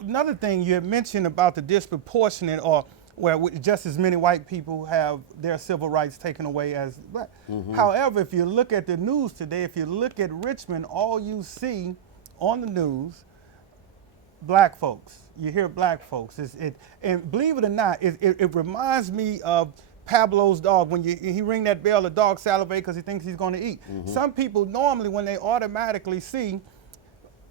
Another thing you had mentioned about the disproportionate, or where just as many white people have their civil rights taken away as black. However, if you look at the news today, if you look at Richmond, all you see on the news, black folks. You hear black folks. And believe it or not, it reminds me of Pablo's dog. When he ring that bell, the dog salivates because he thinks he's going to eat. Some people normally, when they automatically see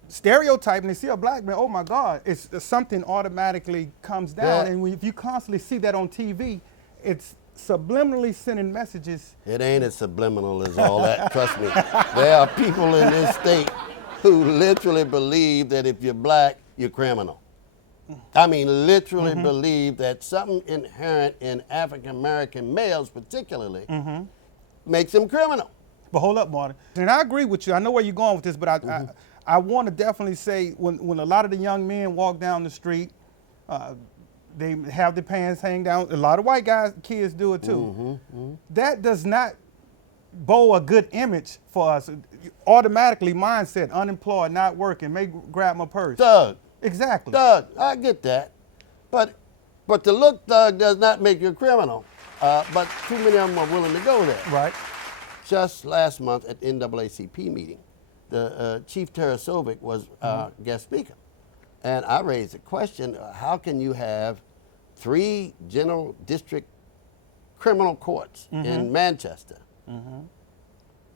stereotype and they see a black man, oh my God, it's something automatically comes down. Yeah. And if you constantly see that on TV, it's subliminally sending messages. It ain't as subliminal as all that, trust me. There are people in this state who literally believe that if you're black, you're criminal. I mean, literally believe that something inherent in African American males particularly makes them criminal. But hold up, Marty. And I agree with you. I know where you're going with this, but I want to definitely say when a lot of the young men walk down the street, they have their pants hang down. A lot of white kids do it too. That does not bow a good image for us. Automatically mindset, unemployed, not working, may grab my purse. Thug. Exactly. Thug, I get that. But to look thug does not make you a criminal. But too many of them are willing to go there. Right. Just last month at the NAACP meeting, the Chief Tarasovic was guest speaker. And I raised the question, how can you have 3 general district criminal courts in Manchester,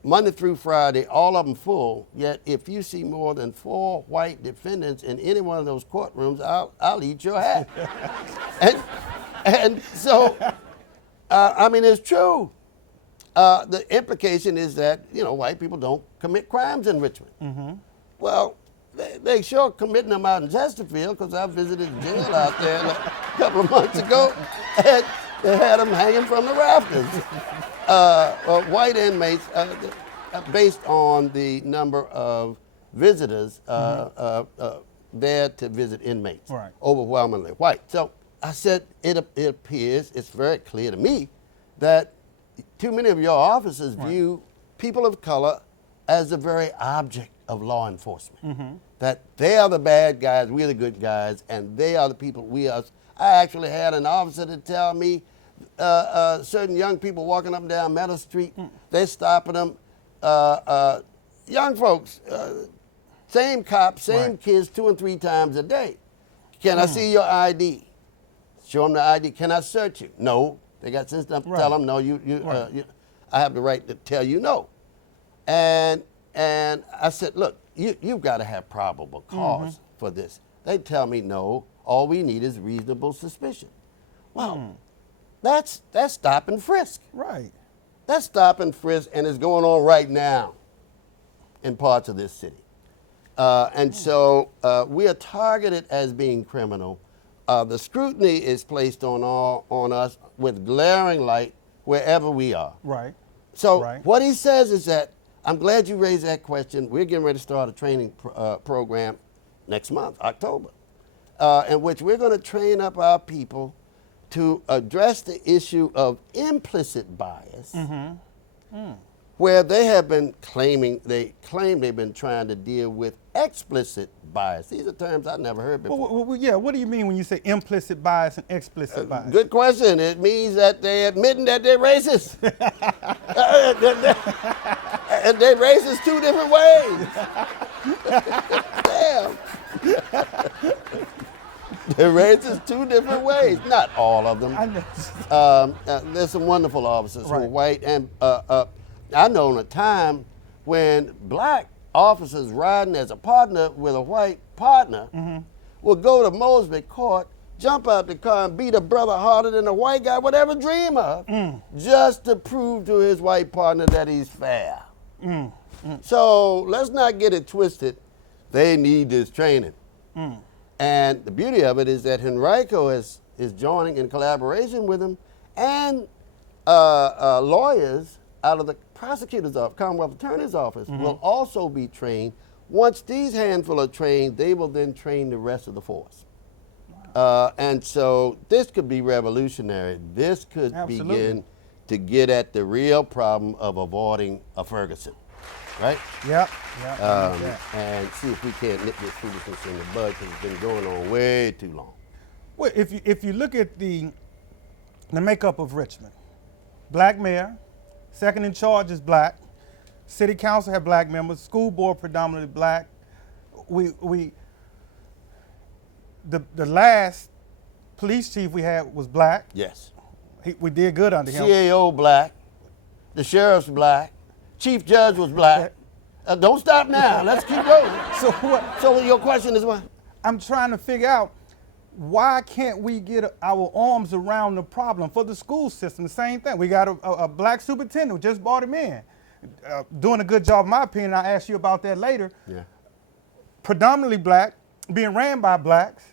Monday through Friday, all of them full, yet if you see more than 4 white defendants in any one of those courtrooms, I'll eat your hat. and so, I mean, it's true. The implication is that, white people don't commit crimes in Richmond. Well, they sure committing them out in Chesterfield, because I visited the jail out there a couple of months ago, and they had them hanging from the rafters. White inmates, based on the number of visitors there to visit inmates, Right. overwhelmingly white. So I said, it appears, it's very clear to me, that too many of your officers view people of color as the very object of law enforcement. That they are the bad guys, we're the good guys, and they are the people we are. I actually had an officer to tell me certain young people walking up and down Meadow Street, they're stopping them. Young folks, same cops, same kids 2 and 3 times a day. Can I see your ID? Show them the ID. Can I search you? No. They got sense enough to tell them, no, I have the right to tell you no. And I said, look, you've got to have probable cause for this. They tell me, no, all we need is reasonable suspicion. Well, that's stop and frisk. Right. That's stop and frisk, and it's going on right now in parts of this city. And so we are targeted as being criminal. The scrutiny is placed on us with glaring light wherever we are. Right. So what he says is that, I'm glad you raised that question. We're getting ready to start a training program next month, October, in which we're going to train up our people to address the issue of implicit bias, where they have been claim they've been trying to deal with explicit bias. These are terms I've never heard before. Well, what do you mean when you say implicit bias and explicit bias? Good question. It means that they're admitting that they're racist. And they're racist 2 different ways. Damn. They're racist 2 different ways. Not all of them. There's some wonderful officers who are white. And I know a time when black officers riding as a partner with a white partner will go to Mosby Court, jump out the car and beat a brother harder than a white guy would ever dream of, just to prove to his white partner that he's fair. So let's not get it twisted. They need this training. And the beauty of it is that Henrico is joining in collaboration with him, and lawyers out of the prosecutor's office, Commonwealth Attorney's office, will also be trained. Once these handful are trained, they will then train the rest of the force. And so this could be revolutionary. This could begin to get at the real problem of avoiding a Ferguson, right? Yep. Yeah. And see if we can't nip this foolishness in the bud, because it's been going on way too long. Well, if you look at the makeup of Richmond, black mayor, second in charge is black, city council have black members, school board predominantly black. The last police chief we had was black. Yes. We did good under him. CAO black, the sheriff's black, chief judge was black. Don't stop now. Let's keep going. So what? So your question is what? I'm trying to figure out, why can't we get our arms around the problem for the school system? The same thing. We got a black superintendent, just brought him in, doing a good job, in my opinion. I'll ask you about that later. Yeah. Predominantly black, being ran by blacks.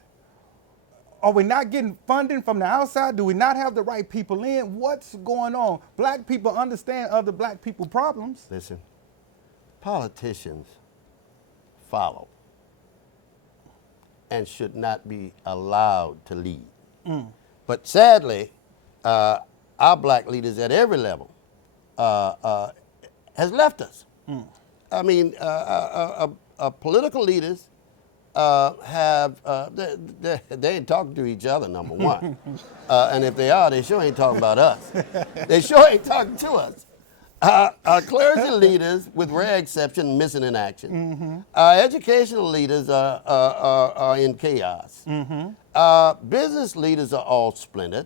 Are we not getting funding from the outside? Do we not have the right people in? What's going on? Black people understand other black people problems. Listen, politicians follow and should not be allowed to lead. But sadly, our black leaders at every level has left us. I mean, political leaders they ain't talking to each other, number one. And if they are, they sure ain't talking about us. They sure ain't talking to us. Our clergy leaders, with rare exception, missing in action. Our educational leaders are in chaos. Business leaders are all splintered.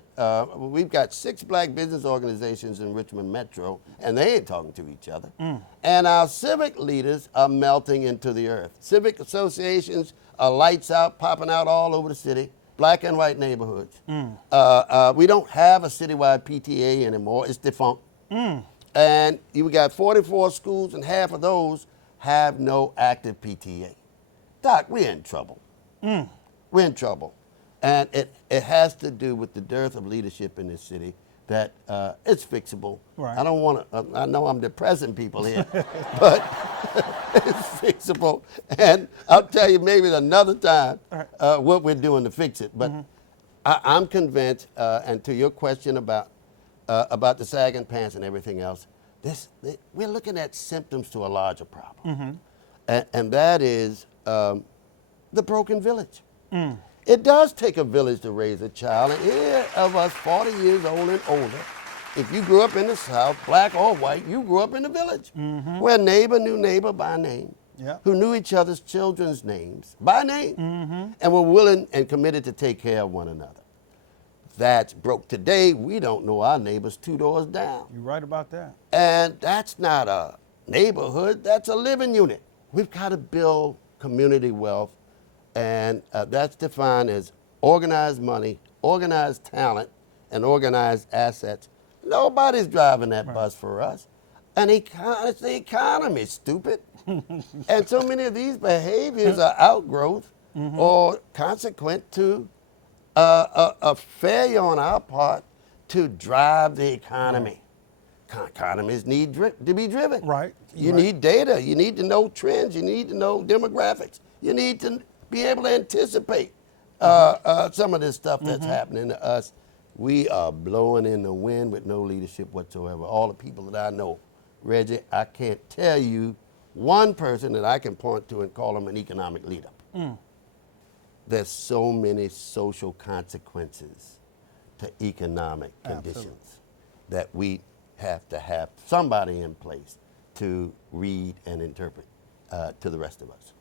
We've got 6 black business organizations in Richmond Metro, and they ain't talking to each other. And our civic leaders are melting into the earth. Civic associations are lights out, popping out all over the city, black and white neighborhoods. We don't have a citywide PTA anymore. It's defunct. And you got 44 schools, and half of those have no active PTA. Doc, we're in trouble. We're in trouble. And it has to do with the dearth of leadership in this city that it's fixable. Right. I don't want to, I know I'm depressing people here, but it's fixable. And I'll tell you maybe another time what we're doing to fix it. But I'm convinced, and to your question about the sagging pants and everything else, we're looking at symptoms to a larger problem. And that is the broken village. It does take a village to raise a child, and any of us 40 years old and older, if you grew up in the South, black or white, you grew up in the village, where neighbor knew neighbor by name, who knew each other's children's names by name, and were willing and committed to take care of one another. That's broke. Today, we don't know our neighbors 2 doors down. You're right about that. And that's not a neighborhood, that's a living unit. We've got to build community wealth, and that's defined as organized money, organized talent, and organized assets. Nobody's driving that bus for us. And it's the economy, stupid. And so many of these behaviors are outgrowth or consequent to a failure on our part to drive the economy. Economies need to be driven. Right. You need data. You need to know trends. You need to know demographics. You need to be able to anticipate some of this stuff that's happening to us. We are blowing in the wind with no leadership whatsoever. All the people that I know, Reggie, I can't tell you one person that I can point to and call him an economic leader. There's so many social consequences to economic conditions that we have to have somebody in place to read and interpret to the rest of us.